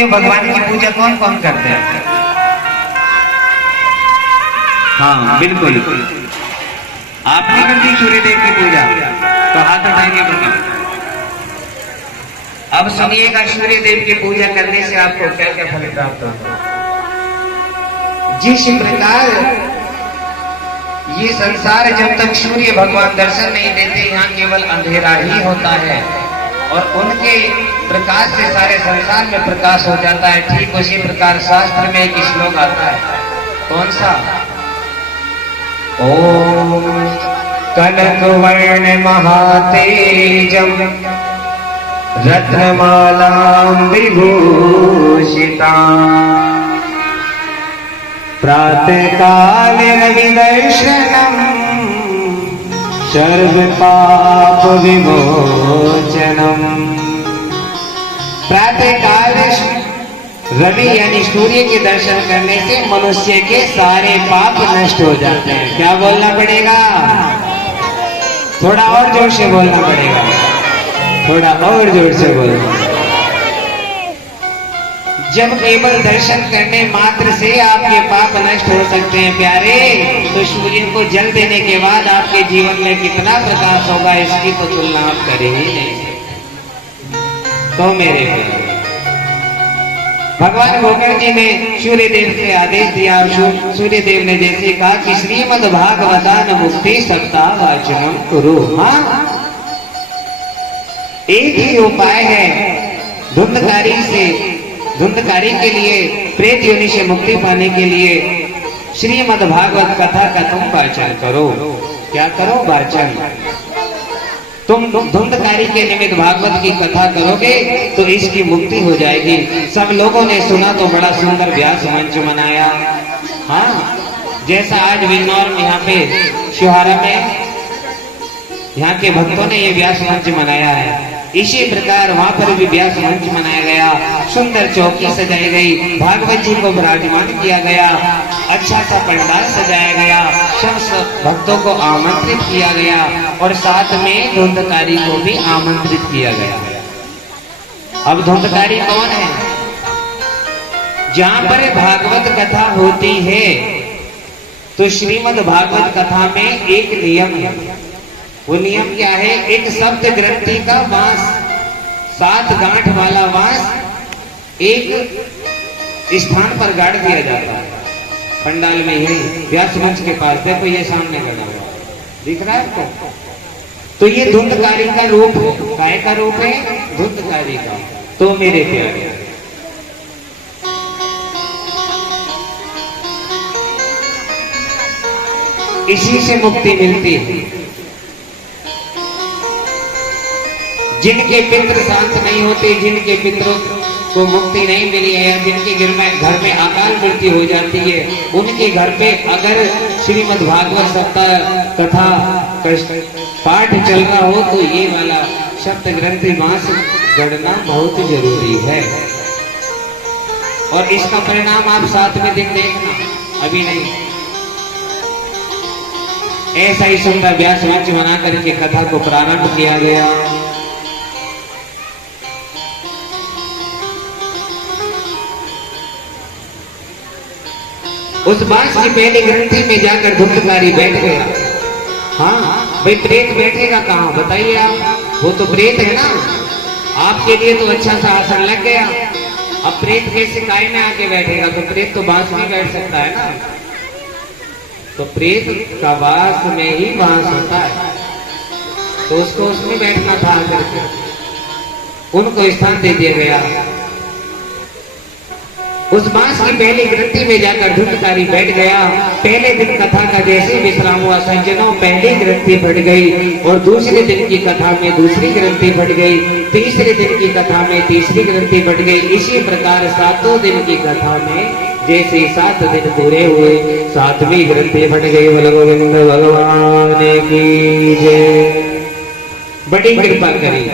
देव भगवान की पूजा कौन कौन करते हैं? हाँ बिल्कुल, आपने कर दी सूर्य देव की पूजा तो हाथ उठाएंगे बोलिए। अब सुनिएगा सूर्य देव की पूजा करने से आपको क्या क्या फल प्राप्त होगा। जिस प्रकार ये संसार जब तक सूर्य भगवान दर्शन नहीं देते यहाँ केवल अंधेरा ही होता है और उनके प्रकाश से सारे संसार में प्रकाश हो जाता है, ठीक उसी प्रकार शास्त्र में एक श्लोक आता है। कौन सा? ओम कनक वर्ण महातेजम रत्नमालां विभूषितां प्रातःकाले रविदर्शनम् सर्व पाप विमोचनम्। प्रातःकाल रवि यानी सूर्य के दर्शन करने से मनुष्य के सारे पाप नष्ट हो जाते हैं। क्या बोलना पड़ेगा? थोड़ा और जोर से बोलना पड़ेगा, थोड़ा और जोर से बोलना। जब केवल दर्शन करने मात्र से आपके पाप नष्ट हो सकते हैं प्यारे, तो सूर्य को जल देने के बाद आपके जीवन में कितना प्रकाश होगा इसकी तो तुलना आप कर ही नहीं सकते। तो मेरे प्यारे, भगवान भोकर जी ने सूर्य देव से आदेश दिया। सूर्य देव ने जैसे कहा कि श्रीमद् भागवतान मुक्ति सप्ताह वाचनम कुरु। हाँ, एक ही उपाय है धुंधकारी के लिए, प्रेत योनि से मुक्ति पाने के लिए श्रीमद् भागवत कथा का तुम वाचन करो। क्या करो? वाचन। तुम धुंधकारी के निमित्त भागवत की कथा करोगे तो इसकी मुक्ति हो जाएगी। सब लोगों ने सुना तो बड़ा सुंदर व्यास मंच मनाया। हाँ, जैसा आज विजनौर यहाँ पे शिवहारा में यहाँ के भक्तों ने ये व्यास मंच मनाया है, इसी प्रकार वहां पर भी व्यास मंच मनाया गया। सुंदर चौकी सजाई गई, भागवत जी को विराजमान किया गया, अच्छा सा पंडाल सजाया गया, सब भक्तों को आमंत्रित किया गया और साथ में धुंधकारी को भी आमंत्रित किया गया। अब धुंधकारी कौन है? जहां पर भागवत कथा होती है तो श्रीमद् भागवत कथा में एक नियम है। वो नियम क्या है? एक सप्त ग्रंथि का वांस, 7 गांठ वाला वांस एक स्थान पर गाड़ दिया जाता है पंडाल में, यही व्यास मंच के पास। देखो ये सामने गड़ा हुआ दिख रहा है आपको? तो ये धुंधकारी का रूप है। काय का रूप है? धुंधकारी का। तो मेरे प्यारे, इसी से मुक्ति मिलती है। जिनके पितृ शांत नहीं होते, जिनके पितरों को मुक्ति नहीं मिली है, जिनके घर में अकाल मृत्यु हो जाती है, उनके घर पे अगर श्रीमद् भागवत सप्ताह कथा पाठ चल रहा हो तो ये वाला सप्त ग्रंथि वांस गढ़ना बहुत जरूरी है। और इसका परिणाम आप 7वें दिन देखना, अभी नहीं। ऐसा ही सुंदर व्यास मंच बना करके कथा को प्रारंभ किया गया। उस बांस की पहली ग्रंथि में जाकर धुंधकारी बैठ गया। हाँ भाई, प्रेत बैठेगा कहाँ बताइए आप? वो तो प्रेत है ना। आपके लिए तो अच्छा सा आसन लग गया, अब प्रेत कैसे काय में आके बैठेगा? तो प्रेत तो बांस में बैठ सकता है ना। तो प्रेत का वास में ही वास होता है, तो उसको उसमें बैठना था करके उनको स्थान दे दिया गया। उस बांस की पहली ग्रंथि में जाकर धुंधकारी बैठ गया। पहले दिन कथा का जैसे विश्राम हुआ सज्जनों, पहली ग्रंथि फट गई और दूसरे दिन की कथा में दूसरी ग्रंथि फट गई, तीसरे दिन की कथा में तीसरी ग्रंथि फट गई। इसी प्रकार 7 दिन की कथा में जैसे 7 दिन पूरे हुए, 7वीं ग्रंथि फट गई। बोलो गोविंद भगवान की जय। बड़ी कृपा करी।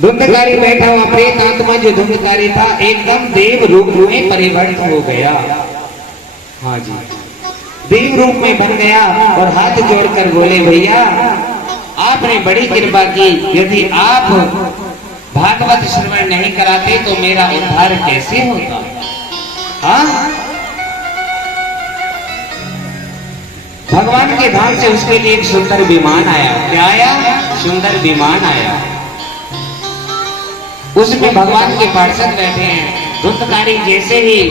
धुंधकारी बैठा हुआ प्रेत आत्मा जो धुंधकारी था एकदम देव रूप में परिवर्तित हो गया। हाँ जी, देव रूप में बन गया और हाथ जोड़कर बोले, भैया आपने बड़ी कृपा की। यदि आप भागवत श्रवण नहीं कराते तो मेरा उद्धार कैसे होगा? हाँ, भगवान के धाम से उसके लिए एक सुंदर विमान आया। क्या आया? सुंदर विमान आया। उसमें भगवान के पार्षद बैठे हैं। धुंधकारी जैसे ही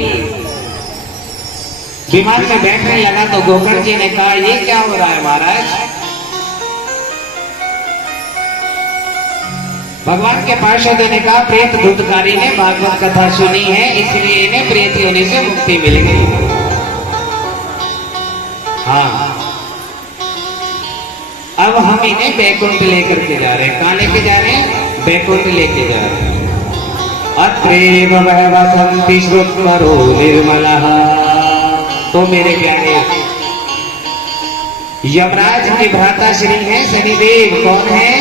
विमान में बैठने लगा तो गोकर्ण जी ने कहा, ये क्या हो रहा है महाराज? भगवान के पार्षदों ने कहा, प्रेत धुंधकारी ने भागवत कथा सुनी है, इसलिए इन्हें प्रेत होने से मुक्ति मिल गई। हाँ, अब हम इन्हें बैकुंठ लेकर के जा रहे हैं। कहाँ लेके जा रहे हैं? बैकुंठ लेके जा रहे हैं। अत्रेव वसंति श्रुतमरो निर्मलः। तो मेरे प्यारे, यमराज के भ्राता श्री हैं शनिदेव। कौन है?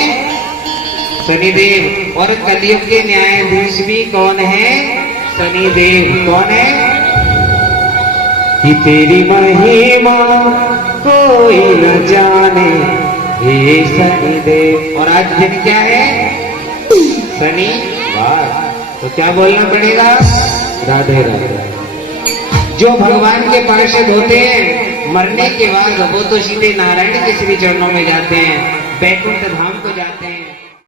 शनिदेव। और कलयुग के न्यायाधीश भी कौन है? शनिदेव। कौन है? कि तेरी महिमा कोई न जाने हे शनिदेव। और आज दिन क्या है? शनिवार। तो क्या बोलना पड़ेगा? राधे राधे। जो भगवान के पार्षद होते हैं, मरने के बाद वो तो सीधे नारायण के श्री चरणों में जाते हैं, बैकुंठ धाम को जाते हैं।